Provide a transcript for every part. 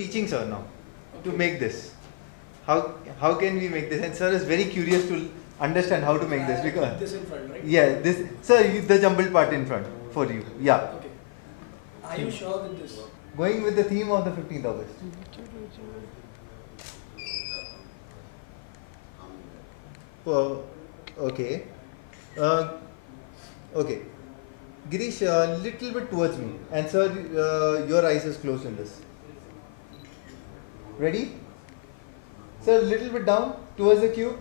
teaching sir now to Okay. make this. How can we make this? And sir is very curious to understand how to make this Keep because this in front, right? yeah, this sir the jumbled part in front for you. Yeah. Okay. Are you sure with this? Going with the theme of the 15th August. Okay. Uh, okay. Girish, a little bit towards me. And sir, your eyes is closed in this. Ready? Sir, a little bit down towards the cube.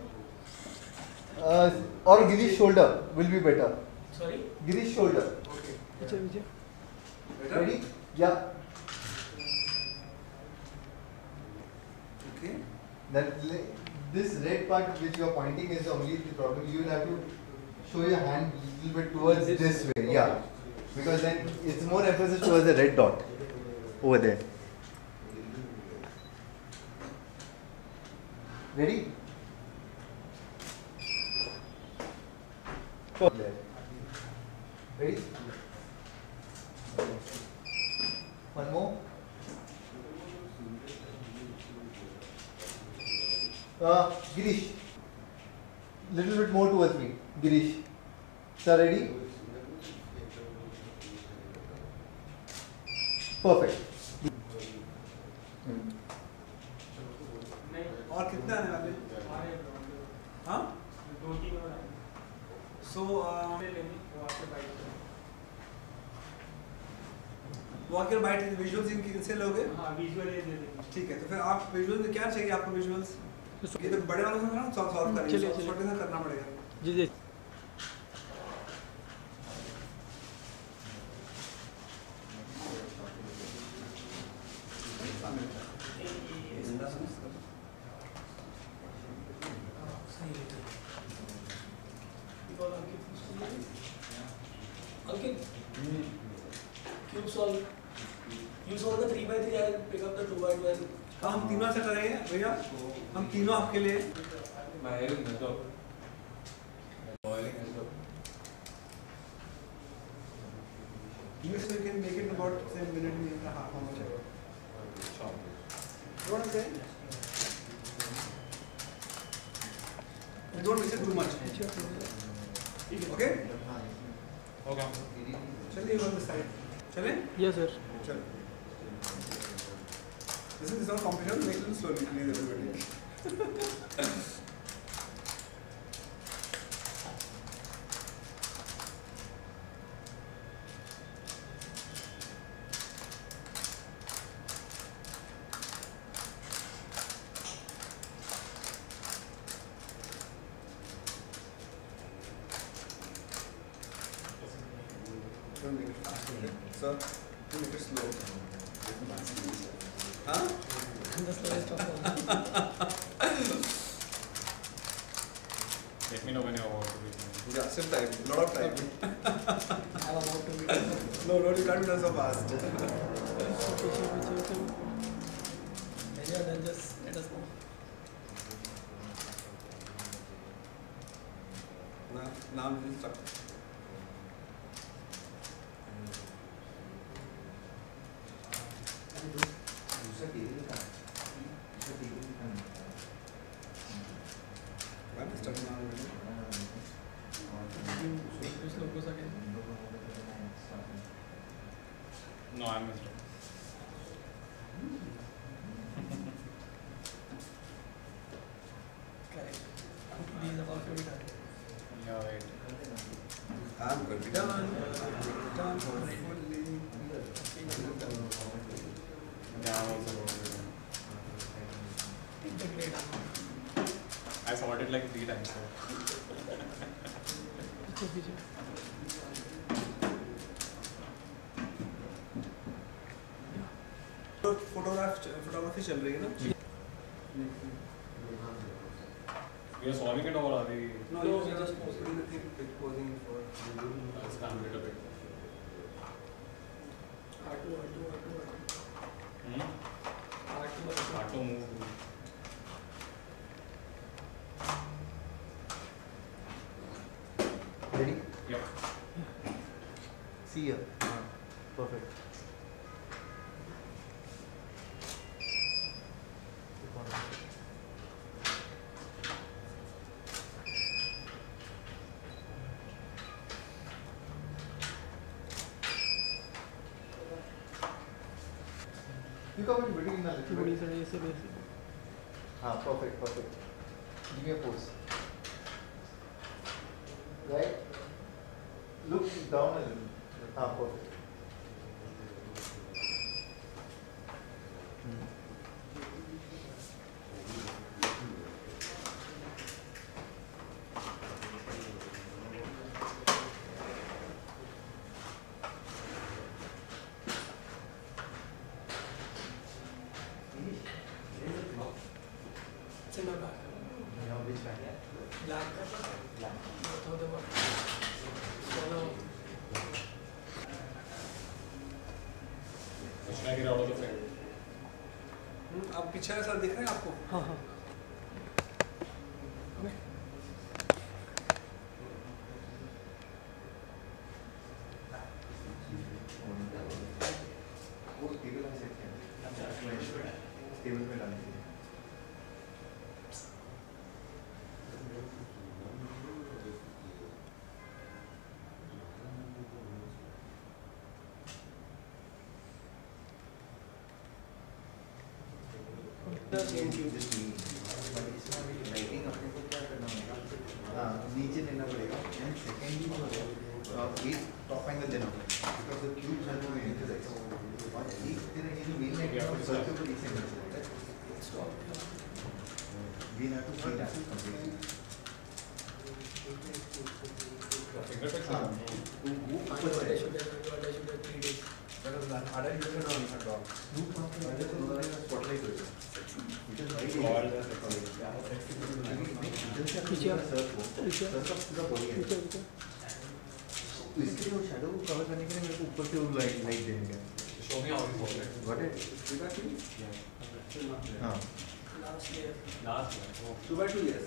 Or Girish shoulder will be better. Sorry? Girish shoulder. Okay. Ready? Yeah. Okay. This red part which you are pointing is the only problem. You will have to show your hand a little bit towards this way. Yeah. Because then it's more emphasis towards the red dot over there. Ready? There. Ready? One more. Girish, little bit more towards me. Girish, sir, ready? Perfect. और कितने आने वाले? हाँ? So walk your bite visuals इनसे लोगे? हाँ, विजुअल ये दे देंगे। ठीक है, तो फिर आप विजुअल्स में क्या चाहिए आपको विजुअल्स? ये तो बड़े वालों से ना सॉल्व करेंगे, छोटे से करना पड़ेगा। जी जी। You solve the 3x3, I'll pick up the 2x1. हाँ, हम तीनों ऐसा करेंगे भैया, हम तीनों आपके लिए Yes, we can make it about same minute and a half. How much? What I'm saying? And don't mix it too much. Okay? Okay. चलिए on the side. चलें? Yes, sir. चलो. This is not competition. Make it slowly, please, everybody. Don't make it fast. Sir, don't make it slow. Huh? The slowest of all. Let me know when you're about to be. Yeah, still time. Lot of time. I'm about to be. No, you can't be done so fast. Yeah, then just let us know. Now I'm just stuck. I'm stuck now. Use logos again. No, I missed it. Correct. These are about to be done. Yeah, right. I'm going to be done. Done fully. Yeah, I'm also about to be done. Integrate. I saw it like 3 times. So. Photography चल रही है ना? We are solving it or are we No, we you're just posing the thing, posing for. stamped it a bit? R2. Hmm? Hard to move. Ready? Yep. See here. Perfect. come in between a little bit. Perfect, perfect. Give me a pose. Right? Look down a little. Perfect. It's in my bag. Which bag? Black. Black. Both of them are. Follow. Should I get out of the frame? आप पीछे ऐसा दिख रहे हैं आपको? हाँ हाँ. वो टेबल में सेट किया। टेबल में डाल दीजिए। लाइटिंग अपने को क्या करना होगा? नीचे लेना पड़ेगा एंड सेकेंडली एक टॉप एंगल देना पड़ेगा because the cube has to be intersect और एक तेरा ये जो मेन लाइट है वो सर्कल को एक सेकंड से we have to see that completely Finger touch. हां वो ऊपर से आधा लीटर का नाम है डॉग। स्पॉटलाइट हो जाएगा इट इज राइट Wall पीछे सर्च हो सर्च का पूरा बॉडी है तो इसके लिए वो शैडो को कवर करने के लिए मेरे को ऊपर से वो लाइट देनी है Show me how it works. Got it हां Last layer. Last one. Oh. 2x2 yes.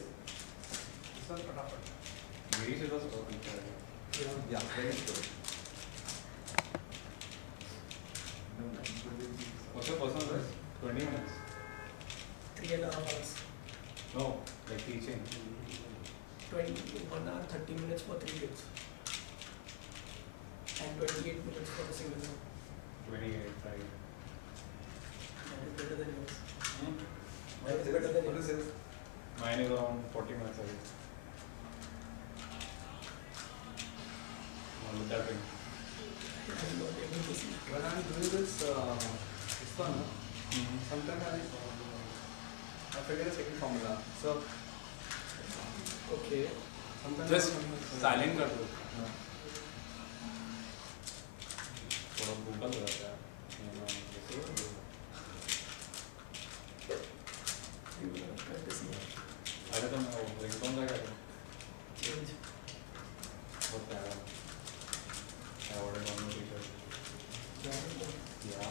Sir फटाफट. Very serious topic. या very good What's your personal best? 20 minutes? 3.5 hours. No, like teaching. 1 hour 30 minutes for 3 kids. And 28 minutes for the single one. 28, right? That is better than yours. What is this? Mine is around 40 minutes a week. With that ring. I'm not able to see. When I'm doing this one, sometimes I forget a second formula. So, Okay. sometimes Just silent कर दो. थोड़ा भूखा लग रहा है. You will cut this here. अरे तो मैं वो रिंगटोन का क्या करूँ? Change. बहुत प्यारा. I ordered one more t-shirt. Yeah.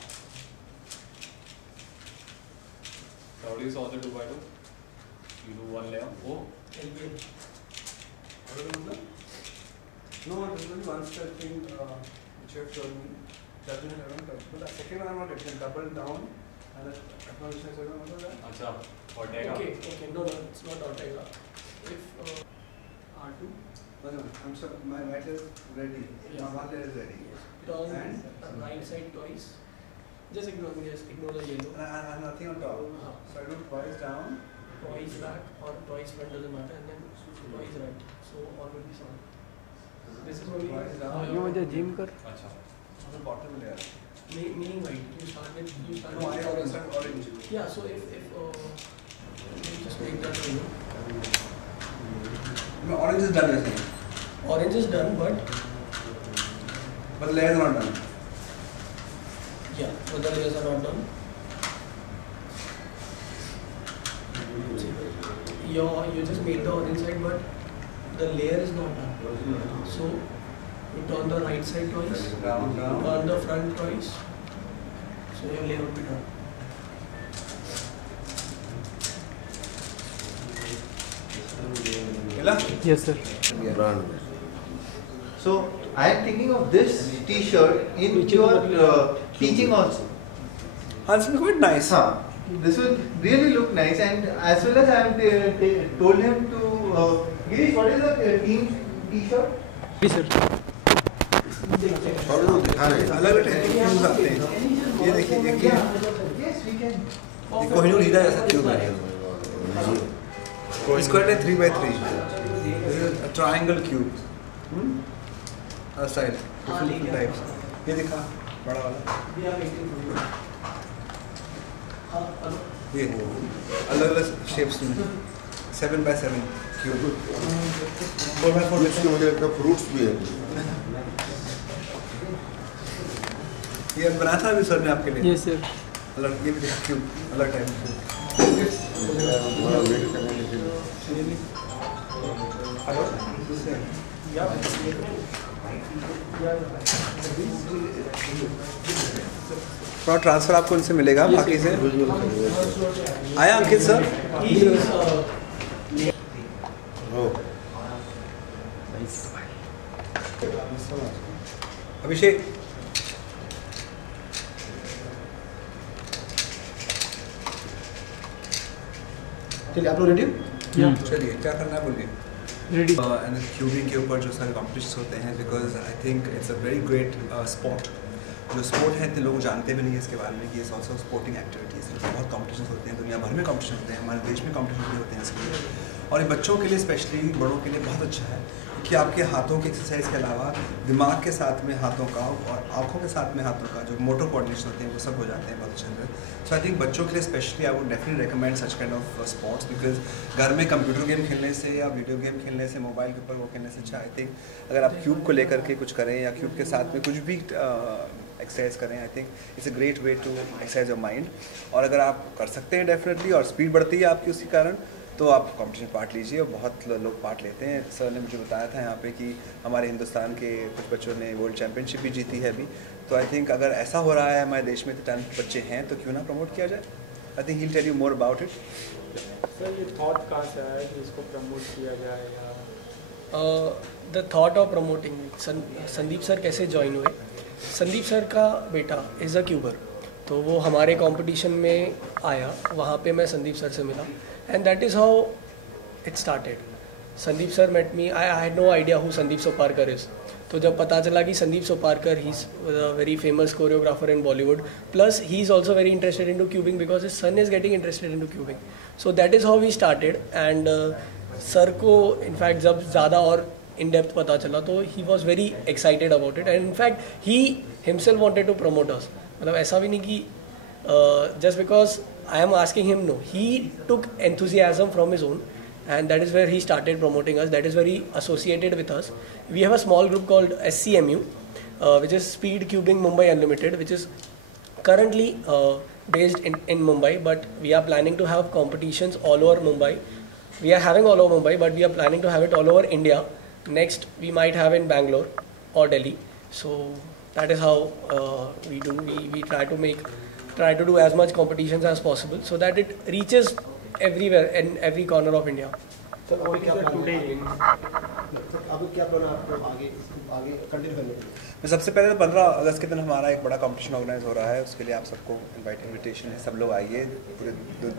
So how do you solve the 2x2? You do one layer. Oh. LBL. What do you remember? No, this is one step thing which you have shown me. Doesn't have any touch. But the second one I'm not getting double down and the acknowledgement is also that. अच्छा. Ortega. Okay, okay. No, no, it's not Ortega. If R2? No, I'm sorry, my right is ready. Yeah. My one layer is ready. turn And? right side twice. Just ignore me, just ignore the yellow. And nothing on top. So I do twice down. Twice back or twice front, doesn't matter, and then twice right. So all will be solved. This is only Twice down. uh, ये मुझे जिम कर अच्छा. On the bottom layer. meaning white. You start with No, I orange. understand orange. Yeah, so if you just make that yellow. No, orange is done, I think. Orange is done, but But the layers are not done. yeah, but the layers are not done. You just made the orange side, but the layer is not done. So you turn the right side twice, Down, down. turn the front twice. So your layer will be done. Yes sir So I am thinking of this T-shirt in your teaching also. It's quite nice. This will really look nice, and as well as I have told him to. Girish, what is the team T-shirt? जी sir दिखा रहे हैं अलग अलग टाइप के क्यूब्स आते हैं। ये देखिए एक ये कोहिनूर हीरा जैसा क्यूब है, इसको कहते हैं 3x3 triangle cube style types. ये दिखा बड़ा वाला, ये अलग अलग शेप्स में 7x7 क्यूब। 4x4 मुझे लगता है फ्रूट्स भी है। ये बनाया था अभी सर ने आपके लिए। Yes sir. अलग ये भी क्यूब अलग टाइप थोड़ा ट्रांसफर आपको इनसे मिलेगा बाकी से। आया अंकित सर? अभिषेक चलिए आप लोग रेडी? चलिए क्या करना है बोलिए। रेडी। एंड क्यूबिंग के ऊपर जो सारे कॉम्पिटिशन्स होते हैं, because I think it's a very great sport. जो स्पोर्ट है इतने लोग जानते भी नहीं है इसके बारे में कि इट्स ऑल्सो स्पोर्टिंग एक्टिविटीज़। बहुत कॉम्पिटिशन्स होते हैं, दुनिया भर में कॉम्पिटिशन होते हैं, हमारे देश में कॉम्पिटिशन भी होते हैं इसके लिए। और ये बच्चों के लिए स्पेशली, बड़ों के लिए बहुत अच्छा है कि आपके हाथों की एक्सरसाइज के अलावा दिमाग के साथ में हाथों का और आँखों के साथ में हाथों का जो मोटर कोऑर्डिनेशन होते हैं वो सब हो जाते हैं बहुत अच्छे से। सो आई थिंक बच्चों के लिए specially I would definitely recommend such kind of sports, because घर में कंप्यूटर गेम खेलने से या वीडियो गेम खेलने से, मोबाइल के ऊपर वो खेलने से अच्छा आई थिंक अगर आप क्यूब को लेकर के कुछ करें या क्यूब के साथ में कुछ भी एक्सरसाइज करें, I think it's a great way to exercise your mind. और अगर आप कर सकते हैं डेफिनेटली और स्पीड बढ़ती है आपकी उसी कारण, तो आप कंपटीशन पार्ट लीजिए। और बहुत लोग पार्ट लेते हैं। सर ने मुझे बताया था यहाँ पे कि हमारे हिंदुस्तान के कुछ बच्चों ने वर्ल्ड चैम्पियनशिप भी जीती है अभी। तो आई थिंक अगर ऐसा हो रहा है हमारे देश में तो टैलेंट बच्चे हैं तो क्यों ना प्रमोट किया जाए। I think he will tell you more about it. Sir ये थॉट कहाँ से आया कि इसको प्रमोट किया जाए या the thought of promoting, Sandeep sir कैसे ज्वाइन हुए? संदीप सर का बेटा इज़ अ क्यूबर, तो वो हमारे कंपटीशन में आया, वहाँ पे मैं संदीप सर से मिला and that is how it started. Sandeep sir met me, I had no idea who Sandeep Soparkar is. तो जब पता चला कि Sandeep Soparkar he is a very famous choreographer in Bollywood, plus he is also very interested in to cubing because his son is getting interested in to cubing. So that is how we started. And sir को in fact जब ज़्यादा और in depth पता चला तो he was very excited about it and in fact he himself wanted to promote us. मतलब ऐसा भी नहीं कि just because I am asking him, no, he took enthusiasm from his own and that is where he started promoting us. That is where he associated with us. We have a small group called SCMU, which is Speed Cubing Mumbai Unlimited, which is currently based in Mumbai, but we are planning to have competitions all over Mumbai. We are having all over Mumbai, but we are planning to have it all over India. Next we might have in Bangalore or Delhi. So that is how we do. We try to do as much competitions as possible so that it reaches everywhere in every corner of India. Sir और क्या प्लान है अब क्या प्लान है आपको आगे कंटिन्यू करने के लिए? सबसे पहले तो 15 अगस्त के दिन हमारा एक बड़ा कंपटीशन ऑर्गेनाइज हो रहा है, उसके लिए आप सबको इनविटेशन है, सब लोग आइए। पूरे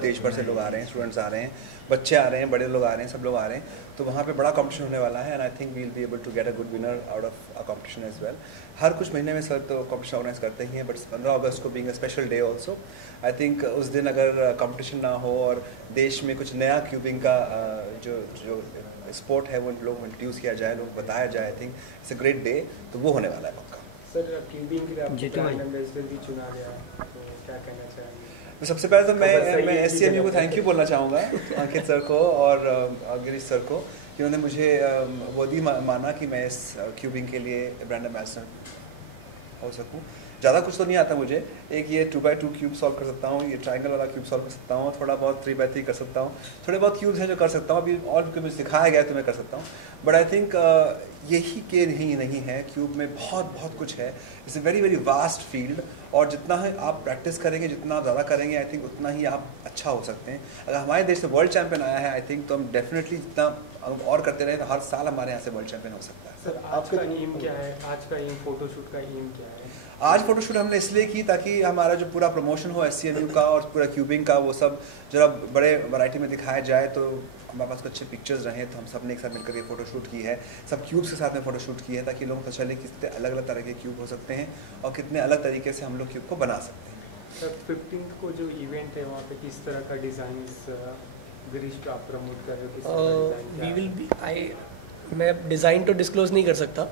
देश भर से लोग आ रहे हैं, स्टूडेंट्स आ रहे हैं, बच्चे आ रहे हैं, बड़े लोग आ रहे हैं, सब लोग आ रहे हैं। तो वहाँ पे बड़ा कंपटीशन होने वाला है and I think we will be able to get a good winner out of a competition as well. हर कुछ महीने में सर तो कंपटीशन ऑर्गेनाइज करते ही हैं, बट 15 अगस्त को being a special day also, I think उस दिन अगर कंपटीशन ना हो और देश में कुछ नया क्यूबिंग का जो स्पोर्ट है वो लोग इंट्रोड्यूस किया जाए, लोग बताया जाए, I think it's a great day. तो वो होने वाला है पक्का। सर क्यूबिंग के लिए आपको ब्रांड एम्बेसडर भी चुना गया, तो क्या कहना चाहेंगे? तो सबसे पहले तो मैं SCMU को थैंक यू बोलना चाहूँगा, अंकित सर को और गिरीश सर को, कि उन्होंने मुझे वो दी माना कि मैं इस क्यूबिंग के लिए ब्रांड एम्बेसडर हो सकूँ। ज़्यादा कुछ तो नहीं आता मुझे, एक ये 2x2 क्यूब सॉल्व कर सकता हूँ, ये ट्राइंगल वाला क्यूब सॉल्व कर सकता हूँ, थोड़ा बहुत 3x3 कर सकता हूँ, थोड़े बहुत क्यूब्स हैं जो कर सकता हूँ, अभी और भी मुझे सिखाया गया तो मैं कर सकता हूँ। बट आई थिंक यही के नहीं है, क्यूब में बहुत कुछ है। It's a very vast field और जितना है आप प्रैक्टिस करेंगे, जितना ज़्यादा करेंगे, आई थिंक उतना ही आप अच्छा हो सकते हैं। अगर हमारे देश से वर्ल्ड चैम्पियन आया है आई थिंक, तो हम डेफिनेटली जितना और करते रहे तो हर साल हमारे यहाँ से वर्ल्ड चैम्पियन हो सकता है। सर आज का एम क्या है? आज का एम फोटोशूट का एम क्या है? आज फोटोशूट हमने इसलिए की ताकि हमारा जो पूरा प्रमोशन हो SCMU का और पूरा क्यूबिंग का, वो सब जरा बड़े वैरायटी में दिखाया जाए, तो हमारे पास कुछ अच्छे पिक्चर्स रहे, तो हम सब ने एक साथ मिलकर के फ़ोटोशूट की है, सब क्यूब्स के साथ में फ़ोटोशूट की है, ताकि लोगों को पता चले कितने अलग अलग तरह के क्यूब हो सकते हैं और कितने अलग तरीके से हम लोग क्यूब को बना सकते हैं। सर 15th को जो इवेंट है वहाँ पे किस तरह का डिज़ाइंस गिरीश आप प्रमोट कर रहे हो, किस तरह का डिज़ाइन वी विल बी मैं डिज़ाइन तो डिस्क्लोज नहीं कर सकता,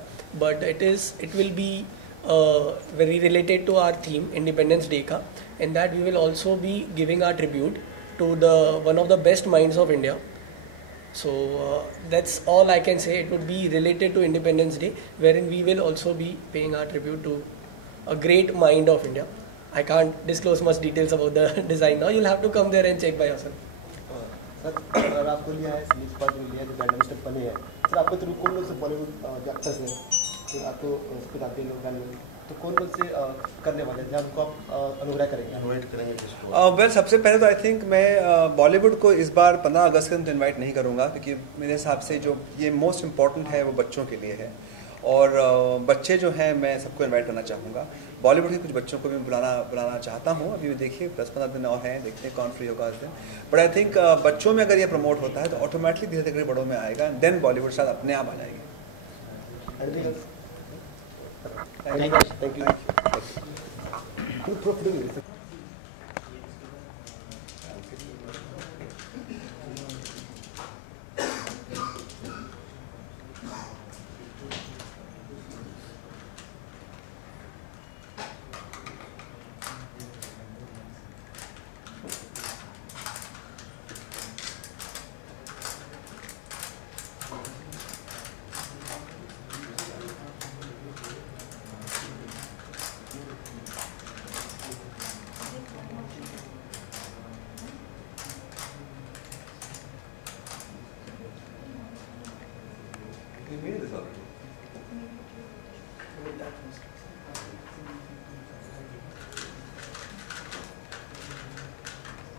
but it will be very related to our theme Independence Day ka, in that we will also be giving our tribute to the one of the best minds of India. So that's all I can say. It would be related to Independence Day, wherein we will also be paying our tribute to a great mind of India. I can't disclose much details about the design now. You'll have to come there and check by yourself. Sir आपको लिया है sleep part में लिया जो brand ambassador बने हैं सर, आपके थ्रू कौन लोग से बॉलीवुड एक्टर्स हैं फिर आपको उस पर आते हैं ब्रांड, तो कौन लोग से करने वाले हैं जहाँ उनको आप अनुग्रह करेंगे इन्वाइट करेंगे? वेल सबसे पहले तो आई थिंक मैं बॉलीवुड को इस बार 15 अगस्त के दिन तो इन्वाइट नहीं करूँगा, क्योंकि मेरे हिसाब से जो ये मोस्ट इम्पॉर्टेंट है वो बच्चों के लिए है, और बच्चे जो हैं मैं सबको इनवाइट करना चाहूँगा। बॉलीवुड के कुछ बच्चों को भी बुलाना चाहता हूँ, अभी देखिए 10-15 दिन और हैं, देखते हैं कौन फ्री होगा उस दिन। बट आई थिंक बच्चों में अगर ये प्रमोट होता है तो ऑटोमेटिकली धीरे धीरे बड़ों में आएगा, देन बॉलीवुड शायद अपने आप आ जाएगी। Thank you.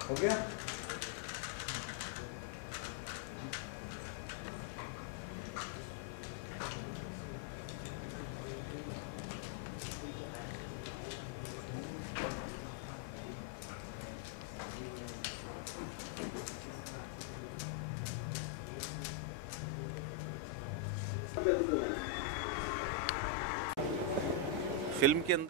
हो गया? फिल्म के अंदर